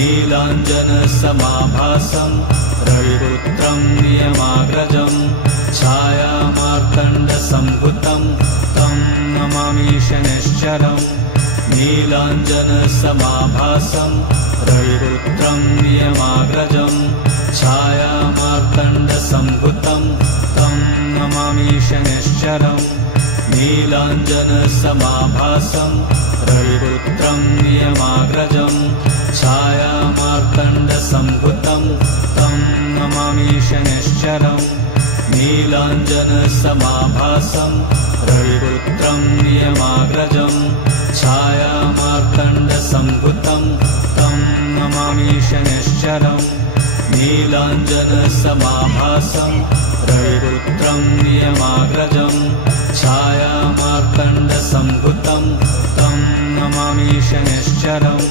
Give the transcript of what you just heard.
नीलाञ्जनसमाभासं रविपुत्रं नियमाग्रजं छायामार्तण्डसम्भुतं तं नमामि शनैश्चरम् नीलाञ्जनसमाभासं रविपुत्रं नियमाग्रजं छायामार्तण्डसम्भुतं तं नमामि शनैश्चरम् नीलाञ्जनसमाभासं रविपुत्रं नियमाग्रजं छायामार्तण्डसम्भुतं तं नमामि शनैश्चरम् नीलाञ्जनसमाभासं रविपुत्रं नियमाग्रजं छायामार्तण्डसम्भुतं तं नमामि शनैश्चरम् नीलाञ्जनसमाभासं रविपुत्रं नियमाग्रजं छायामार्तण्डसम्भुतं तं नमामि शनैश्चरम्